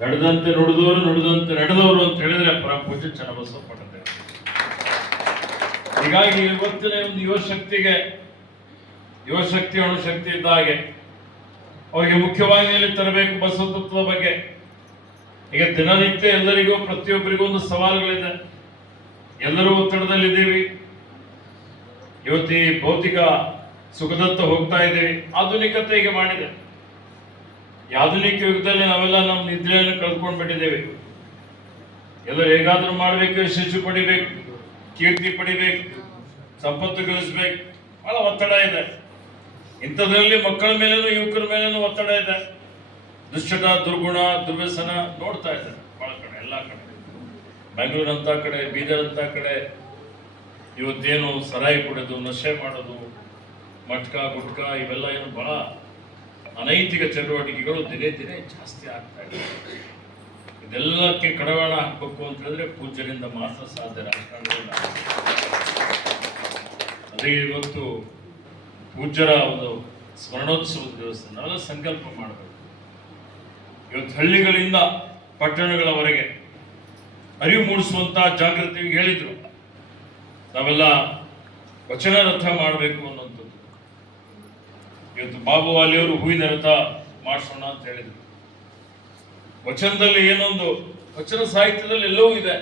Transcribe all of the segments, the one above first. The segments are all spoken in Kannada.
ನಡೆದಂತೆ ನುಡಿದವರು, ನುಡಿದಂತೆ ನಡೆದವರು ಅಂತ ಹೇಳಿದ್ರೆ ಪರಮ ಪೂಜ್ಯ ಚನ್ನಬಸವ ಪಟ್ಟದೇವರು ಹೀಗಾಗಿ ಇವತ್ತಿನ ಒಂದು ಯುವಶಕ್ತಿಗೆ ಯುವಶಕ್ತಿ ಅಣುಶಕ್ತಿ ಇದ್ದ ಹಾಗೆ ಅವರಿಗೆ ಮುಖ್ಯವಾಹಿನಿಯಲ್ಲಿ ತರಬೇಕು ಬಸವತತ್ವದ ಬಗ್ಗೆ. ಈಗ ದಿನನಿತ್ಯ ಎಲ್ಲರಿಗೂ, ಪ್ರತಿಯೊಬ್ಬರಿಗೂ ಒಂದು ಸವಾಲುಗಳಿದೆ. ಎಲ್ಲರೂ ಒತ್ತಡದಲ್ಲಿದ್ದೀವಿ. ಯುವತಿ ಈ ಭೌತಿಕ ಸುಖದತ್ತ ಹೋಗ್ತಾ ಇದ್ದೀವಿ. ಆಧುನಿಕತೆ ಹೀಗೆ ಮಾಡಿದೆ. ಆಧುನಿಕ ಯುಗದಲ್ಲಿ ನಾವೆಲ್ಲ ನಮ್ಮ ನಿದ್ರೆಯನ್ನು ಕಳ್ಕೊಂಡು ಬಿಟ್ಟಿದ್ದೇವೆ. ಎಲ್ಲರೂ ಹೇಗಾದ್ರೂ ಮಾಡಬೇಕು ಶಿಶು ಪಡಿಬೇಕು, ಕೀರ್ತಿ ಪಡಿಬೇಕು, ಸಂಪತ್ತು ಗಳಿಸ್ಬೇಕು. ಬಹಳ ಒತ್ತಡ ಇದೆ. ಇಂಥದ್ರಲ್ಲಿ ಮಕ್ಕಳ ಮೇಲೇನು ಯುವಕರ ಮೇಲೇನು ಒತ್ತಡ ಇದೆ. ದುಶ್ಚಟ, ದುರ್ಗುಣ, ದುರ್ವ್ಯಸನ ನೋಡ್ತಾ ಇದ್ದಾರೆ ಬಹಳ ಕಡೆ, ಎಲ್ಲ ಕಡೆ. ಬೆಂಗಳೂರು ಅಂತ ಕಡೆ ಬೀದರ್ ಅಂತ ಕಡೆ ಇವತ್ತೇನು ಸರಾಯಿ ಕುಡಿಯೋದು ನಶೆ ಮಾಡೋದು, ಮಟ್ಕ, ಗುಟ್ಕ ಇವೆಲ್ಲ ಏನು ಬಹಳ ಅನೈತಿಕ ಚಟುವಟಿಕೆಗಳು ದಿನೇ ದಿನೇ ಜಾಸ್ತಿ ಆಗ್ತಾ ಇದೆ. ಇದೆಲ್ಲಕ್ಕೆ ಕಡವಾಣ ಹಾಕಬೇಕು ಅಂತ ಹೇಳಿದ್ರೆ ಪೂಜ್ಯರಿಂದ ಮಾತ್ರ ಸಾಧ್ಯ ರಾಜಕಾರಣದಿಂದ ಅದೇ ಇವತ್ತು ಪೂಜ್ಯರ ಒಂದು ಸ್ಮರಣೋತ್ಸವದ ದಿವಸ. ನಾವೆಲ್ಲ ಸಂಕಲ್ಪ ಮಾಡಬೇಕು. ಇವತ್ತು ಹಳ್ಳಿಗಳಿಂದ ಪಟ್ಟಣಗಳವರೆಗೆ ಅರಿವು ಮೂಡಿಸುವಂತ ಜಾಗೃತಿ ಹೇಳಿದ್ರು. ನಾವೆಲ್ಲ ವಚನ ರಥ ಮಾಡಬೇಕು ಅನ್ನುವಂಥದ್ದು ಇವತ್ತು ಬಾಬು ವಾಲಿಯವರು ಹೂವಿನ ರಥ ಮಾಡಿಸೋಣ ಅಂತ ಹೇಳಿದರು. ವಚನದಲ್ಲಿ ಏನೊಂದು, ವಚನ ಸಾಹಿತ್ಯದಲ್ಲಿ ಎಲ್ಲವೂ ಇದೆ.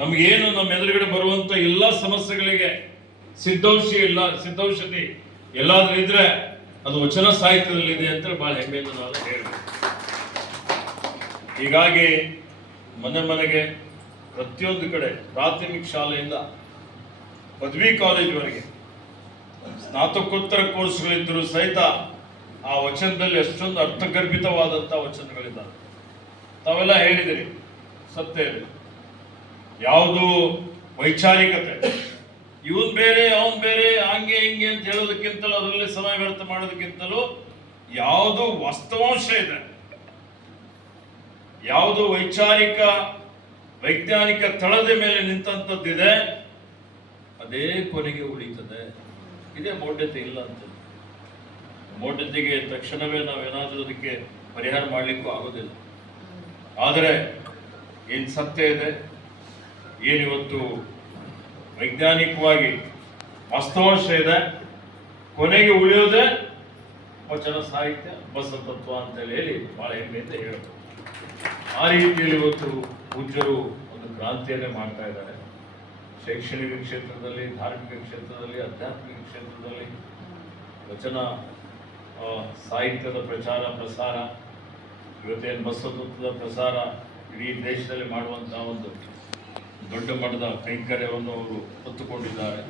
ನಮಗೇನು ನಮ್ಮ ಎದುರುಗಡೆ ಬರುವಂತ ಎಲ್ಲ ಸಮಸ್ಯೆಗಳಿಗೆ ಸಿದ್ಧೌಷಧಿ ಇಲ್ಲ, ಸಿದ್ಧೌಷಧಿ ಎಲ್ಲಾದ್ರೂ ಇದ್ರೆ ಅದು ವಚನ ಸಾಹಿತ್ಯದಲ್ಲಿ ಇದೆ ಅಂತ ಬಹಳ ಹೆಮ್ಮೆಯಿಂದ ನಾನು ಹೇಳಿದೆ ಹೀಗಾಗಿ ಮನೆ ಮನೆಗೆ ಪ್ರತಿಯೊಂದು ಕಡೆ ಪ್ರಾಥಮಿಕ ಶಾಲೆಯಿಂದ ಪದವಿ ಕಾಲೇಜ್ವರೆಗೆ ಸ್ನಾತಕೋತ್ತರ ಕೋರ್ಸ್ಗಳಿದ್ದರೂ ಸಹಿತ ಆ ವಚನದಲ್ಲಿ ಅಷ್ಟೊಂದು ಅರ್ಥಗರ್ಭಿತವಾದಂಥ ವಚನಗಳಿದ್ದಾವೆ. ತಾವೆಲ್ಲ ಹೇಳಿದಿರಿ, ಸತ್ಯ ಇದೆ. ಯಾವುದು ವೈಚಾರಿಕತೆ. ಇವನ್ ಬೇರೆ, ಅವನ್ ಬೇರೆ, ಹಂಗೆ, ಹಿಂಗೆ ಅಂತ ಹೇಳೋದಕ್ಕಿಂತಲೂ, ಅದರಲ್ಲಿ ಸಮಯ ವ್ಯರ್ಥ ಮಾಡೋದಕ್ಕಿಂತಲೂ ಯಾವುದು ವಾಸ್ತವಾಂಶ ಇದೆ. ಯಾವುದು ವೈಚಾರಿಕ, ವೈಜ್ಞಾನಿಕ ತಳದ ಮೇಲೆ ನಿಂತಂಥದ್ದಿದೆ, ಅದೇ ಕೊನೆಗೆ ಉಳಿತದೆ. ಇದೇ ಮೌಢ್ಯತೆ ಇಲ್ಲ ಅಂತ ಮೌಢ್ಯತೆಗೆ ತಕ್ಷಣವೇ ನಾವೇನಾದರೂ ಅದಕ್ಕೆ ಪರಿಹಾರ ಮಾಡಲಿಕ್ಕೂ ಆಗೋದಿಲ್ಲ. ಆದರೆ ಏನು ಸತ್ಯ ಇದೆ? ಏನಿವತ್ತು ವೈಜ್ಞಾನಿಕವಾಗಿ ವಾಸ್ತವಾಂಶ ಇದೆ? ಕೊನೆಗೆ ಉಳಿಯೋದೇ ವಚನ ಸಾಹಿತ್ಯ ಬಸತತ್ವ ಅಂತೇಳಿ ಹೇಳಿ ಬಹಳ ಹೆಮ್ಮೆಯಿಂದ ಹೇಳ್ಬೋದು. ಆ ರೀತಿಯಲ್ಲಿ ಇವತ್ತು ಪೂಜ್ಯರು ಒಂದು ಕ್ರಾಂತಿಯನ್ನೇ ಮಾಡ್ತಾ ಇದ್ದಾರೆ. ಶೈಕ್ಷಣಿಕ ಕ್ಷೇತ್ರದಲ್ಲಿ, ಧಾರ್ಮಿಕ ಕ್ಷೇತ್ರದಲ್ಲಿ, ಆಧ್ಯಾತ್ಮಿಕ ಕ್ಷೇತ್ರದಲ್ಲಿ ವಚನ ಸಾಹಿತ್ಯದ ಪ್ರಚಾರ, ಪ್ರಸಾರ, ಇವತ್ತೇನು ಬಸವತತ್ವದ ಪ್ರಸಾರ ಇಡೀ ದೇಶದಲ್ಲಿ ಮಾಡುವಂಥ ಒಂದು ದೊಡ್ಡ ಮಟ್ಟದ ಕೈಂಕರ್ಯವನ್ನು ಅವರು ಹೊತ್ತುಕೊಂಡಿದ್ದಾರೆ.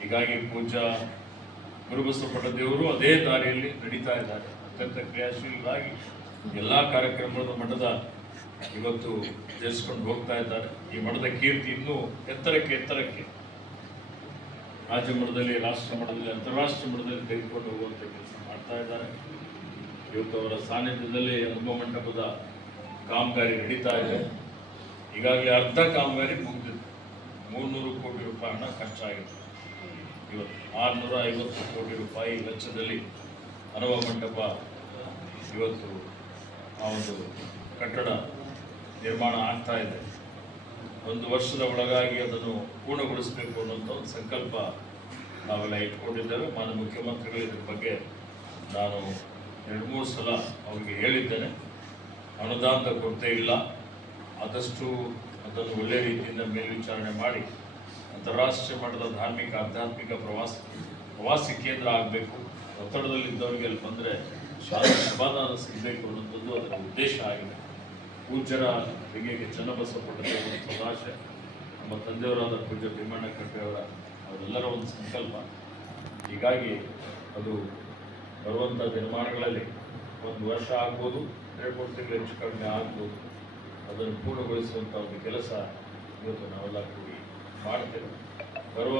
ಹೀಗಾಗಿ ಪೂಜಾ ಗುರುಬಸವಪಟ್ಟ ದೇವರು ಅದೇ ದಾರಿಯಲ್ಲಿ ನಡೀತಾ ಇದ್ದಾರೆ. ಅತ್ಯಂತ ಕ್ರಿಯಾಶೀಲರಾಗಿ ಎಲ್ಲ ಕಾರ್ಯಕ್ರಮದ ಮಟ್ಟದ ಇವತ್ತು ತಿಳಿಸ್ಕೊಂಡು ಹೋಗ್ತಾ ಇದ್ದಾರೆ. ಈ ಮಠದ ಕೀರ್ತಿ ಇನ್ನೂ ಎತ್ತರಕ್ಕೆ ಎತ್ತರಕ್ಕೆ. ರಾಜ್ಯ ಮಟ್ಟದಲ್ಲಿ ರಾಷ್ಟ್ರ ಮಟ್ಟದಲ್ಲಿ ಅಂತಾರಾಷ್ಟ್ರೀಯ ಮಟ್ಟದಲ್ಲಿ ತೆಗೆದುಕೊಂಡು ಹೋಗುವಂಥ ಕೆಲಸ ಮಾಡ್ತಾ ಇದ್ದಾರೆ. ಇವತ್ತು ಅವರ ಸಾನ್ನಿಧ್ಯದಲ್ಲಿ ಅನುಭವ ಮಂಟಪದ ಕಾಮಗಾರಿ ನಡೀತಾ ಇದೆ. ಈಗಾಗಲೇ ಅರ್ಧ ಕಾಮಗಾರಿ ಮುಗಿದಿದೆ. ಮೂರ್ನೂರು ಕೋಟಿ ರೂಪಾಯಿ ಹಣ ಖರ್ಚಾಗಿದೆ ಇವತ್ತು ಆರುನೂರ ಐವತ್ತು ಕೋಟಿ ರೂಪಾಯಿ ವೆಚ್ಚದಲ್ಲಿ ಅನುಭವ ಮಂಟಪ ಇವತ್ತು ಆ ಒಂದು ಕಟ್ಟಡ ನಿರ್ಮಾಣ ಆಗ್ತಾ ಇದೆ. ಒಂದು ವರ್ಷದ ಒಳಗಾಗಿ ಅದನ್ನು ಪೂರ್ಣಗೊಳಿಸಬೇಕು ಅನ್ನೋಂಥ ಒಂದು ಸಂಕಲ್ಪ ನಾವೆಲ್ಲ ಇಟ್ಕೊಂಡಿದ್ದೇವೆ. ಮಾನ್ಯ ಮುಖ್ಯಮಂತ್ರಿಗಳು ಇದ್ರ ಬಗ್ಗೆ ನಾನು ಎರಡು, ಮೂರು ಸಲ ಅವರಿಗೆ ಹೇಳಿದ್ದೇನೆ. ಅನುದಾನದ ಕೊರತೆ ಇಲ್ಲ. ಆದಷ್ಟು ಅದನ್ನು ಒಳ್ಳೆ ರೀತಿಯಿಂದ ಮೇಲ್ವಿಚಾರಣೆ ಮಾಡಿ ಅಂತಾರಾಷ್ಟ್ರೀಯ ಮಟ್ಟದ ಧಾರ್ಮಿಕ, ಆಧ್ಯಾತ್ಮಿಕ ಪ್ರವಾಸ, ಪ್ರವಾಸಿ ಕೇಂದ್ರ ಆಗಬೇಕು. ಒತ್ತಡದಲ್ಲಿದ್ದವರಿಗೆ ಅಲ್ಲಿ ಬಂದರೆ ಶಾಂತಿ ಸಮಾಧಾನ ಸಿಗಬೇಕು ಅನ್ನೋದು ಅದರ ಉದ್ದೇಶ ಆಗಿದೆ. ಪೂಜ್ಯರ ಬೆಂಗಿಗೆ ಚನ್ನಬಸವಪಟ್ಟದ ಒಂದು ಸದಾಶೆ ನಮ್ಮ ತಂದೆಯವರಾದ ಪೂಜ್ಯ ಭೀಮಣ್ಣ ಕಟ್ಟೆಯವರ ಅವರೆಲ್ಲರ ಒಂದು ಸಂಕಲ್ಪ. ಹೀಗಾಗಿ ಅದು ಬರುವಂಥ ದಿನಮಾನಗಳಲ್ಲಿ ಒಂದು ವರ್ಷ ಆಗ್ಬೋದು, ಎರಡು, ಮೂರು ತಿಂಗಳು ಹೆಚ್ಚು ಕಡಿಮೆ ಆಗ್ಬೋದು. ಅದನ್ನು ಪೂರ್ಣಗೊಳಿಸುವಂಥ ಒಂದು ಕೆಲಸ ಇವತ್ತು ನಾವೆಲ್ಲ ಕೂಡಿ ಮಾಡ್ತೇವೆ. ಬರುವ